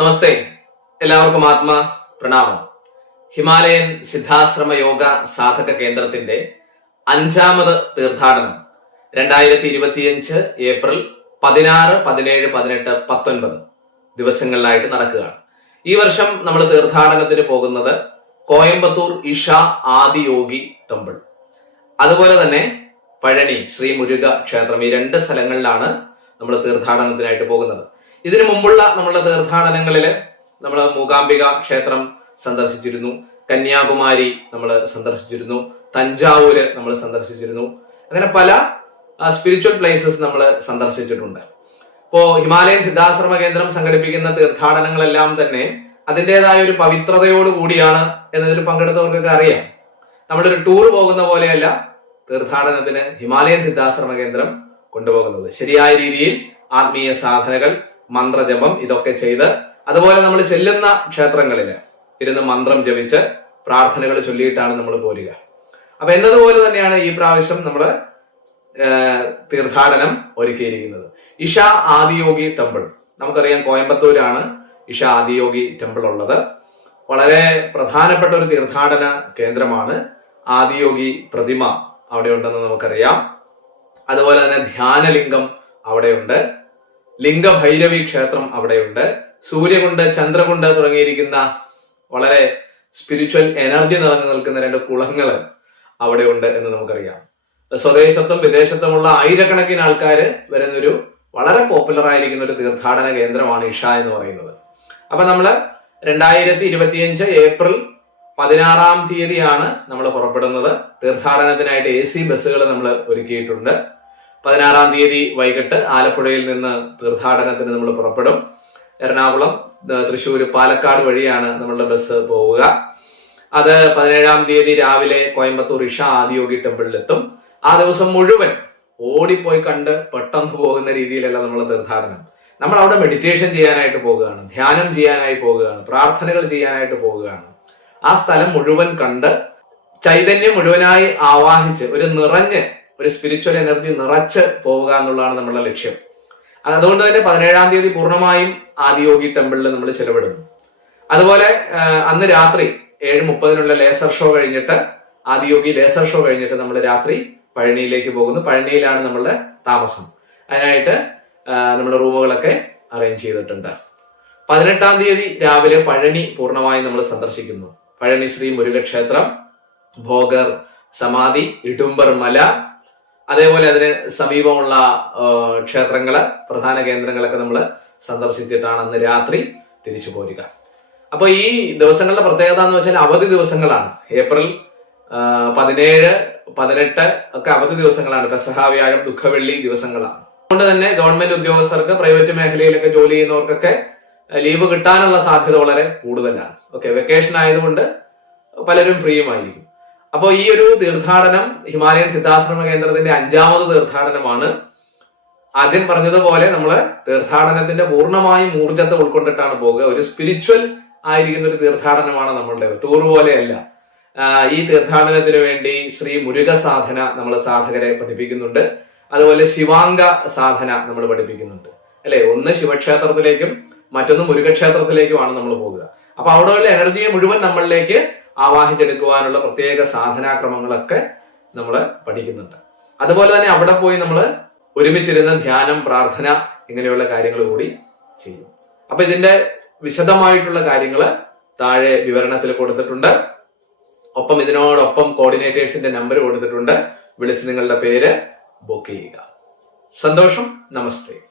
നമസ്തേ. എല്ലാവർക്കും ആത്മ പ്രണാമം. ഹിമാലയൻ സിദ്ധാശ്രമ യോഗ സാധക കേന്ദ്രത്തിന്റെ അഞ്ചാമത് തീർത്ഥാടനം രണ്ടായിരത്തി ഇരുപത്തിയഞ്ച് ഏപ്രിൽ പതിനാറ് പതിനേഴ് പതിനെട്ട് പത്തൊൻപത് ദിവസങ്ങളിലായിട്ട് നടക്കുകയാണ്. ഈ വർഷം നമ്മൾ തീർത്ഥാടനത്തിന് പോകുന്നത് കോയമ്പത്തൂർ ഇഷ ആദിയോഗി ടെമ്പിൾ. അതുപോലെ തന്നെ പഴനി ശ്രീ മുരുക ക്ഷേത്രം ഈ രണ്ട് സ്ഥലങ്ങളിലാണ് നമ്മൾ തീർത്ഥാടനത്തിനായിട്ട് പോകുന്നത്. ഇതിനു മുമ്പുള്ള നമ്മളുടെ തീർത്ഥാടനങ്ങളിൽ നമ്മൾ മൂകാംബിക ക്ഷേത്രം സന്ദർശിച്ചിരുന്നു. കന്യാകുമാരി നമ്മൾ സന്ദർശിച്ചിരുന്നു. തഞ്ചാവൂര് നമ്മൾ സന്ദർശിച്ചിരുന്നു. അങ്ങനെ പല സ്പിരിച്വൽ പ്ലേസസ് നമ്മൾ സന്ദർശിച്ചിട്ടുണ്ട്. ഇപ്പോ ഹിമാലയൻ സിദ്ധാശ്രമ കേന്ദ്രം സംഘടിപ്പിക്കുന്ന തീർത്ഥാടനങ്ങളെല്ലാം തന്നെ അതിന്റെതായ ഒരു പവിത്രതയോട് കൂടിയാണ് എന്നതിൽ പങ്കെടുത്തവർക്കൊക്കെ അറിയാം. നമ്മളൊരു ടൂർ പോകുന്ന പോലെയല്ല തീർത്ഥാടനത്തിന് ഹിമാലയൻ സിദ്ധാശ്രമ കേന്ദ്രം കൊണ്ടുപോകുന്നത്. ശരിയായ രീതിയിൽ ആത്മീയ സാധനകൾ മന്ത്രജപം ഇതൊക്കെ ചെയ്ത് അതുപോലെ നമ്മൾ ചെല്ലുന്ന ക്ഷേത്രങ്ങളിൽ ഇരുന്ന് മന്ത്രം ജപിച്ച് പ്രാർത്ഥനകൾ ചൊല്ലിയിട്ടാണ് നമ്മൾ പോരുക. അപ്പൊ എന്നതുപോലെ തന്നെയാണ് ഈ പ്രാവശ്യം നമ്മൾ തീർത്ഥാടനം ഒരുക്കിയിരിക്കുന്നത്. ഇഷ ആദിയോഗി ടെമ്പിൾ. നമുക്കറിയാം കോയമ്പത്തൂരാണ് ഇഷ ആദിയോഗി ടെമ്പിൾ ഉള്ളത്. വളരെ പ്രധാനപ്പെട്ട ഒരു തീർത്ഥാടന കേന്ദ്രമാണ് ആദിയോഗി പ്രതിമ അവിടെ ഉണ്ടെന്ന് നമുക്കറിയാം. അതുപോലെ തന്നെ ധ്യാനലിംഗം അവിടെയുണ്ട്. ലിംഗഭൈരവി ക്ഷേത്രം അവിടെയുണ്ട്. സൂര്യകുണ്ട് ചന്ദ്രകുണ്ട് തുടങ്ങിയിരിക്കുന്ന വളരെ സ്പിരിച്വൽ എനർജി നിറഞ്ഞു നിൽക്കുന്ന രണ്ട് കുളങ്ങൾ അവിടെയുണ്ട് എന്ന് നമുക്കറിയാം. സ്വദേശത്തും വിദേശത്തുമുള്ള ആയിരക്കണക്കിന് ആൾക്കാർ വരുന്നൊരു വളരെ പോപ്പുലർ ആയിരിക്കുന്ന ഒരു തീർത്ഥാടന കേന്ദ്രമാണ് ഇഷ എന്ന് പറയുന്നത്. അപ്പൊ നമ്മൾ രണ്ടായിരത്തി ഇരുപത്തിയഞ്ച് ഏപ്രിൽ പതിനാറാം തീയതിയാണ് നമ്മൾ പുറപ്പെടുന്നത്. തീർത്ഥാടനത്തിനായിട്ട് എ സി ബസ്സുകൾ നമ്മൾ ഒരുക്കിയിട്ടുണ്ട്. പതിനാറാം തീയതി വൈകിട്ട് ആലപ്പുഴയിൽ നിന്ന് തീർത്ഥാടനത്തിന് നമ്മൾ പുറപ്പെടും. എറണാകുളം തൃശ്ശൂർ പാലക്കാട് വഴിയാണ് നമ്മളുടെ ബസ് പോവുക. അത് പതിനേഴാം തീയതി രാവിലെ കോയമ്പത്തൂർ ഇഷ ആദിയോഗി ടെമ്പിളിലെത്തും ആ ദിവസം മുഴുവൻ ഓടിപ്പോയി കണ്ട് പെട്ടെന്ന് പോകുന്ന രീതിയിലല്ല നമ്മൾ തീർത്ഥാടനം. നമ്മൾ അവിടെ മെഡിറ്റേഷൻ ചെയ്യാനായിട്ട് പോവുകയാണ് ധ്യാനം ചെയ്യാനായി പോവുകയാണ് പ്രാർത്ഥനകൾ ചെയ്യാനായിട്ട് പോവുകയാണ് ആ സ്ഥലം മുഴുവൻ കണ്ട് ചൈതന്യം മുഴുവനായി ആവാഹിച്ച് ഒരു നിറഞ്ഞ് ഒരു സ്പിരിച്വൽ എനർജി നിറച്ച് പോവുക എന്നുള്ളതാണ് നമ്മളുടെ ലക്ഷ്യം. അതുകൊണ്ട് തന്നെ പതിനേഴാം തീയതി പൂർണമായും ആദിയോഗി ടെമ്പിളിൽ നമ്മൾ ചെലവിടുന്നു. അതുപോലെ അന്ന് രാത്രി ഏഴ് മുപ്പതിനുള്ള ലേസർ ഷോ കഴിഞ്ഞിട്ട് ആദിയോഗി ലേസർ ഷോ കഴിഞ്ഞിട്ട് നമ്മൾ രാത്രി പഴനിയിലേക്ക് പോകുന്നു. പഴനിയിലാണ് നമ്മളുടെ താമസം. അതിനായിട്ട് നമ്മൾ റൂമുകളൊക്കെ അറേഞ്ച് ചെയ്തിട്ടുണ്ട്. പതിനെട്ടാം തീയതി രാവിലെ പഴനി പൂർണമായും നമ്മൾ സന്ദർശിക്കുന്നു. പഴനി ശ്രീ മുരുകക്ഷേത്രം ഭോഗർ സമാധി ഇടുമ്പർ മല അതേപോലെ അതിന് സമീപമുള്ള ക്ഷേത്രങ്ങൾ പ്രധാന കേന്ദ്രങ്ങളൊക്കെ നമ്മൾ സന്ദർശിച്ചിട്ടാണ് അന്ന് രാത്രി തിരിച്ചു പോരുക. അപ്പൊ ഈ ദിവസങ്ങളുടെ പ്രത്യേകത എന്ന് വെച്ചാൽ അവധി ദിവസങ്ങളാണ്. ഏപ്രിൽ പതിനേഴ് പതിനെട്ട് ഒക്കെ അവധി ദിവസങ്ങളാണ്. പെസഹ വ്യാഴം ദുഃഖവെള്ളി ദിവസങ്ങളാണ്. അതുകൊണ്ട് തന്നെ ഗവൺമെന്റ് ഉദ്യോഗസ്ഥർക്ക് പ്രൈവറ്റ് മേഖലയിലൊക്കെ ജോലി ചെയ്യുന്നവർക്കൊക്കെ ലീവ് കിട്ടാനുള്ള സാധ്യത വളരെ കൂടുതലാണ്. ഓക്കെ വെക്കേഷൻ ആയതുകൊണ്ട് പലരും ഫ്രീയുമായിരിക്കും. അപ്പോൾ ഈ ഒരു തീർത്ഥാടനം ഹിമാലയൻ സിദ്ധാശ്രമ കേന്ദ്രത്തിന്റെ അഞ്ചാമത് തീർത്ഥാടനമാണ്. ആദ്യം പറഞ്ഞതുപോലെ നമ്മൾ തീർത്ഥാടനത്തിന്റെ പൂർണമായും ഊർജത്തെ ഉൾക്കൊണ്ടിട്ടാണ് പോകുക ഒരു സ്പിരിച്വൽ ആയിരിക്കുന്ന ഒരു തീർത്ഥാടനമാണ് നമ്മളുടെ ടൂർ പോലെയല്ല. ഈ തീർത്ഥാടനത്തിന് വേണ്ടി ശ്രീ മുരുക സാധന നമ്മൾ സാധകരെ പഠിപ്പിക്കുന്നുണ്ട്. അതുപോലെ ശിവാംഗ സാധന നമ്മൾ പഠിപ്പിക്കുന്നുണ്ട്. അല്ലെ? ഒന്ന് ശിവക്ഷേത്രത്തിലേക്കും മറ്റൊന്ന് മുരുകക്ഷേത്രത്തിലേക്കുമാണ് നമ്മൾ പോകുക അപ്പൊ അവിടെയുള്ള എനർജിയെ മുഴുവൻ നമ്മളിലേക്ക് ആവാഹിച്ചെടുക്കുവാനുള്ള പ്രത്യേക സാധനാക്രമങ്ങളൊക്കെ നമ്മൾ പഠിക്കുന്നുണ്ട്. അതുപോലെ തന്നെ അവിടെ പോയി നമ്മൾ ഒരുമിച്ചിരുന്ന് ധ്യാനം പ്രാർത്ഥന ഇങ്ങനെയുള്ള കാര്യങ്ങൾ കൂടി ചെയ്യും. അപ്പൊ ഇതിന്റെ വിശദമായിട്ടുള്ള കാര്യങ്ങൾ താഴെ വിവരണത്തിൽ കൊടുത്തിട്ടുണ്ട്. ഒപ്പം ഇതിനോടൊപ്പം കോർഡിനേറ്റേഴ്സിന്റെ നമ്പർ കൊടുത്തിട്ടുണ്ട്. വിളിച്ച് നിങ്ങളുടെ പേര് ബുക്ക് ചെയ്യുക. സന്തോഷം. നമസ്തേ.